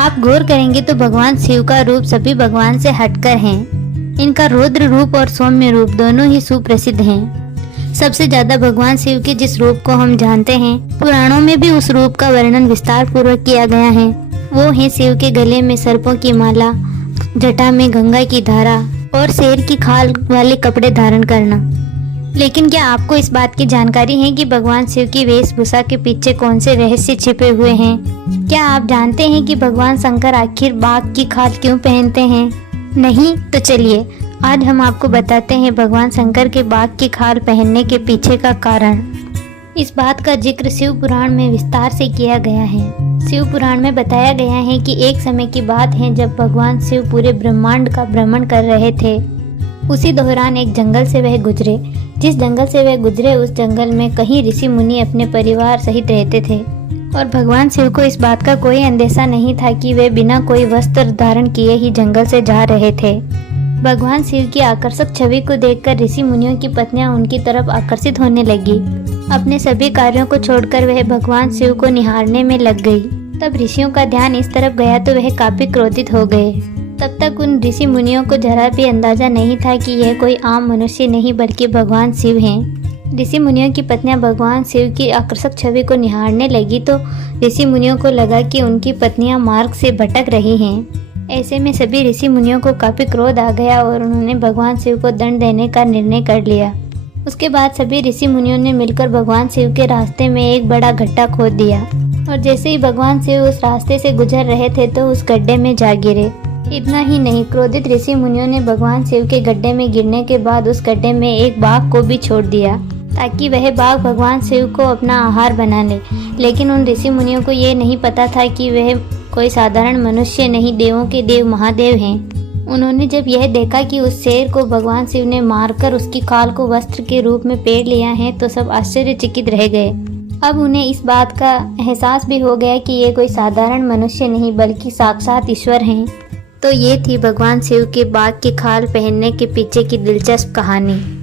आप गौर करेंगे तो भगवान शिव का रूप सभी भगवान से हटकर है। इनका रौद्र रूप और सौम्य रूप दोनों ही सुप्रसिद्ध हैं। सबसे ज्यादा भगवान शिव के जिस रूप को हम जानते हैं, पुराणों में भी उस रूप का वर्णन विस्तार पूर्वक किया गया है। वो है शिव के गले में सर्पों की माला, जटा में गंगा की धारा और शेर की खाल वाले कपड़े धारण करना। लेकिन क्या आपको इस बात की जानकारी है कि भगवान शिव की वेशभूषा के पीछे कौन से रहस्य छिपे हुए हैं? क्या आप जानते हैं कि भगवान शंकर आखिर बाघ की खाल क्यों पहनते हैं? नहीं? तो चलिए आज हम आपको बताते हैं भगवान शंकर के बाघ की खाल पहनने के पीछे का कारण। इस बात का जिक्र शिव पुराण में विस्तार से किया गया है। शिव पुराण में बताया गया है कि एक समय की बात है जब भगवान शिव पूरे ब्रह्मांड का भ्रमण कर रहे थे। उसी दौरान एक जंगल से वह गुजरे। जिस जंगल से वह गुजरे उस जंगल में कई ऋषि मुनि अपने परिवार सहित रहते थे और भगवान शिव को इस बात का कोई अंदेशा नहीं था कि वे बिना कोई वस्त्र धारण किए ही जंगल से जा रहे थे। भगवान शिव की आकर्षक छवि को देखकर ऋषि मुनियों की पत्नियां उनकी तरफ आकर्षित होने लगी। अपने सभी कार्यों को छोड़कर वह भगवान शिव को निहारने में लग गई। तब ऋषियों का ध्यान इस तरफ गया तो वह काफी क्रोधित हो गए। तब तक उन ऋषि मुनियों को जरा भी अंदाजा नहीं था कि यह कोई आम मनुष्य नहीं बल्कि भगवान शिव हैं। ऋषि मुनियों की पत्नियां भगवान शिव की आकर्षक छवि को निहारने लगी तो ऋषि मुनियों को लगा कि उनकी पत्नियां मार्ग से भटक रही हैं। ऐसे में सभी ऋषि मुनियों को काफी क्रोध आ गया और उन्होंने भगवान शिव को दंड देने का निर्णय कर लिया। उसके बाद सभी ऋषि मुनियों ने मिलकर भगवान शिव के रास्ते में एक बड़ा गड्ढा खोद दिया और जैसे ही भगवान शिव उस रास्ते से गुजर रहे थे तो उस गड्ढे में जा गिरे। इतना ही नहीं, क्रोधित ऋषि मुनियों ने भगवान शिव के गड्ढे में गिरने के बाद उस गड्ढे में एक बाघ को भी छोड़ दिया ताकि वह बाघ भगवान शिव को अपना आहार बना ले। लेकिन उन ऋषि मुनियों को ये नहीं पता था कि वह कोई साधारण मनुष्य नहीं, देवों के देव महादेव हैं। उन्होंने जब यह देखा कि उस शेर को भगवान शिव ने मारकर उसकी खाल को वस्त्र के रूप में पहन लिया है तो सब आश्चर्यचकित रह गए। अब उन्हें इस बात का एहसास भी हो गया कि ये कोई साधारण मनुष्य नहीं बल्कि साक्षात ईश्वर हैं। तो ये थी भगवान शिव के बाघ की खाल पहनने के पीछे की दिलचस्प कहानी।